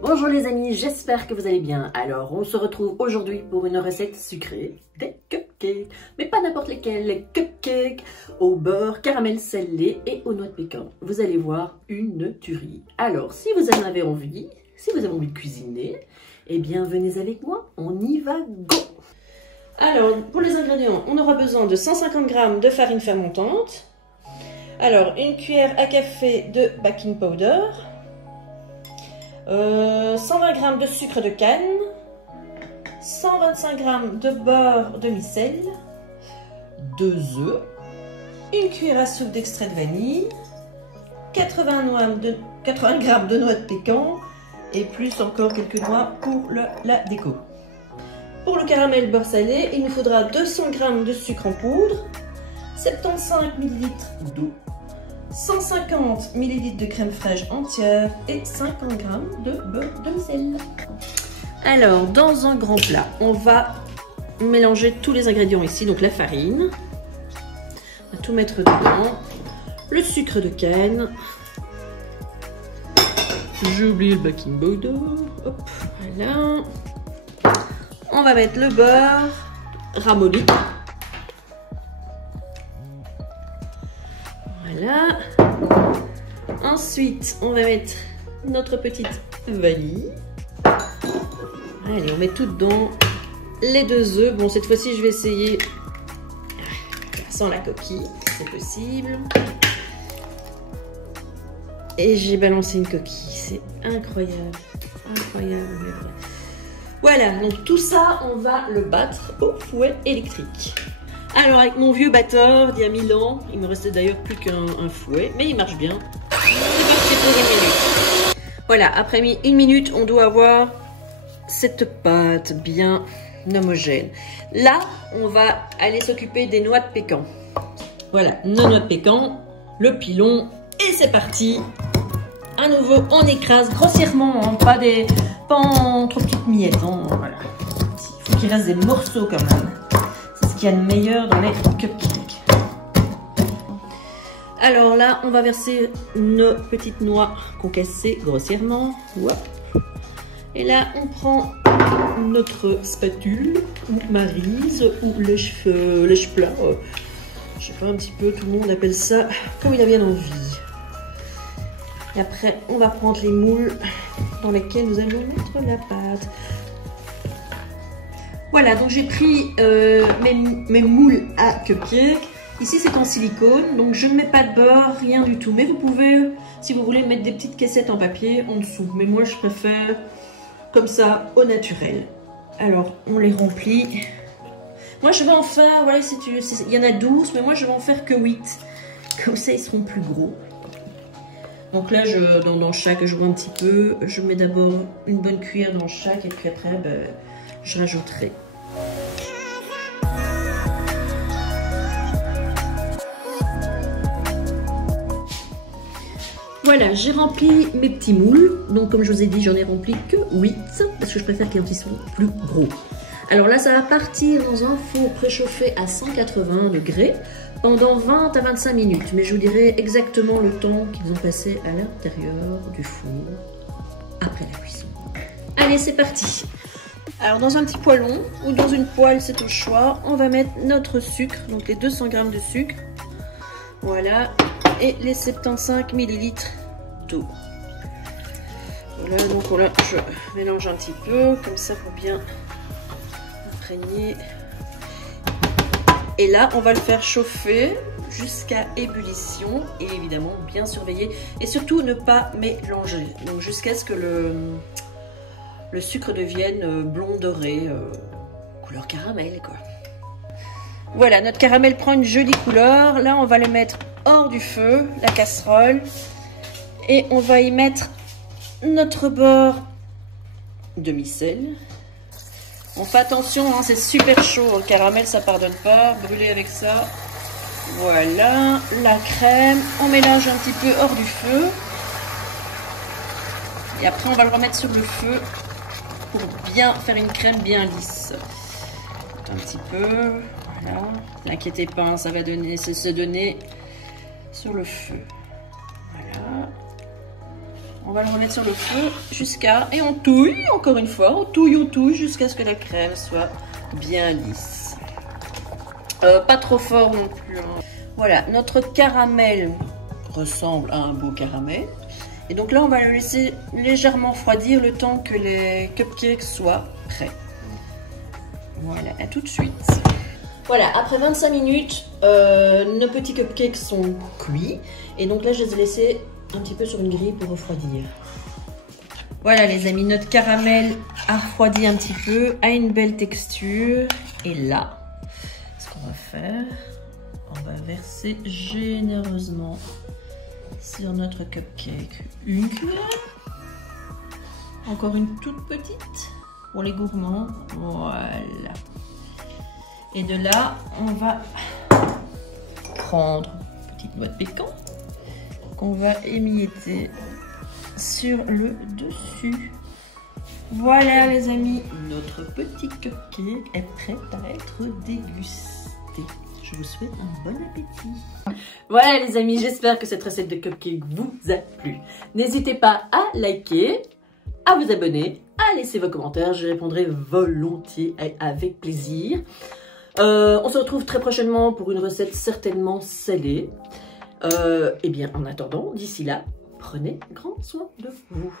Bonjour les amis, j'espère que vous allez bien. Alors, on se retrouve aujourd'hui pour une recette sucrée, des cupcakes. Mais pas n'importe lesquels, les cupcakes au beurre, caramel salé et aux noix de pécan. Vous allez voir une tuerie. Alors, si vous en avez envie, de cuisiner, eh bien venez avec moi, on y va, go! Alors, pour les ingrédients, on aura besoin de 150 g de farine fermentante. Alors, une cuillère à café de baking powder. 120 g de sucre de canne, 125 g de beurre demi-sel, 2 œufs, une cuillère à soupe d'extrait de vanille, 80 g de noix de pécan et plus encore quelques noix pour la déco. Pour le caramel beurre salé, il nous faudra 200 g de sucre en poudre, 75 ml d'eau, 150 ml de crème fraîche entière et 50 g de beurre demi-sel. Alors, dans un grand plat, on va mélanger tous les ingrédients ici. Donc la farine, on va tout mettre dedans, le sucre de canne, j'ai oublié le baking powder, hop, voilà. On va mettre le beurre ramolli. Voilà. Ensuite, on va mettre notre petite vanille. Allez, on met tout dedans. Les 2 œufs. Bon, cette fois-ci, je vais essayer sans la coquille, c'est possible. Et j'ai balancé une coquille. C'est incroyable. Incroyable. Voilà, donc tout ça, on va le battre au fouet électrique. Alors avec mon vieux batteur d'il y a 1000 ans, il me restait d'ailleurs plus qu'un fouet, mais il marche bien. C'est parti pour 1 minute. Voilà, après 1 minute, on doit avoir cette pâte bien homogène. Là, on va aller s'occuper des noix de pécan. Voilà, nos noix de pécan, le pilon, et c'est parti. À nouveau, on écrase grossièrement, hein, pas en trop petites miettes. Hein, voilà. Il faut qu'il reste des morceaux quand même. Qu'il y a de meilleur dans les cupcakes. Alors là, on va verser nos petites noix concassées grossièrement. Et là, on prend notre spatule ou maryse ou lèche-plat. Je sais pas, un petit peu, tout le monde appelle ça comme il a bien envie. Et après, on va prendre les moules dans lesquels nous allons mettre la pâte. Voilà, donc j'ai pris mes moules à cupcake. Ici, c'est en silicone, donc je ne mets pas de beurre, rien du tout. Mais vous pouvez, si vous voulez, mettre des petites caissettes en papier en dessous. Mais moi, je préfère comme ça, au naturel. Alors, on les remplit. Moi, je vais en faire, voilà, il y en a 12, mais moi, je vais en faire que 8. Comme ça, ils seront plus gros. Donc là, dans chaque, je vois un petit peu. Je mets d'abord une bonne cuillère dans chaque, et puis après, je rajouterai. Voilà, j'ai rempli mes petits moules. Donc comme je vous ai dit, j'en ai rempli que 8 parce que je préfère qu'ils soient plus gros. Alors là, ça va partir dans un four préchauffé à 180 degrés pendant 20 à 25 minutes. Mais je vous dirai exactement le temps qu'ils ont passé à l'intérieur du four après la cuisson. Allez, c'est parti. Alors dans un petit poêlon ou dans une poêle, c'est au choix, on va mettre notre sucre, donc les 200 g de sucre, voilà, et les 75 ml d'eau. Voilà, donc là je mélange un petit peu, comme ça pour bien imprégner. Et là on va le faire chauffer jusqu'à ébullition et évidemment bien surveiller et surtout ne pas mélanger, donc jusqu'à ce que le sucre devienne blond doré, couleur caramel quoi. Voilà, notre caramel prend une jolie couleur. Là, on va le mettre hors du feu, la casserole. Et on va y mettre notre beurre demi-sel. On fait attention, hein, c'est super chaud. Le caramel, ça pardonne pas. Brûler avec ça. Voilà, la crème. On mélange un petit peu hors du feu. Et après, on va le remettre sur le feu pour bien faire une crème bien lisse. Un petit peu, voilà. N'inquiétez pas, hein, ça va se donner sur le feu. Voilà. On va le remettre sur le feu jusqu'à... Et on touille, encore une fois, on touille jusqu'à ce que la crème soit bien lisse. Pas trop fort non plus. Hein. Voilà, notre caramel ressemble à un beau caramel. Et donc là, on va le laisser légèrement refroidir le temps que les cupcakes soient prêts. Voilà, à tout de suite. Voilà, après 25 minutes, nos petits cupcakes sont cuits. Et donc là, je les ai laissés un petit peu sur une grille pour refroidir. Voilà les amis, notre caramel a refroidi un petit peu, a une belle texture. Et là, ce qu'on va faire, on va verser généreusement sur notre cupcake une cuillère. Encore une toute petite pour les gourmands. Voilà. Et de là, on va prendre une petite noix de pécan qu'on va émietter sur le dessus. Voilà les amis, notre petit cupcake est prêt à être dégusté. Je vous souhaite un bon appétit. Voilà les amis, j'espère que cette recette de cupcake vous a plu. N'hésitez pas à liker, à vous abonner, à laisser vos commentaires. Je répondrai volontiers et avec plaisir. On se retrouve très prochainement pour une recette certainement salée. Eh bien, en attendant, d'ici là, prenez grand soin de vous.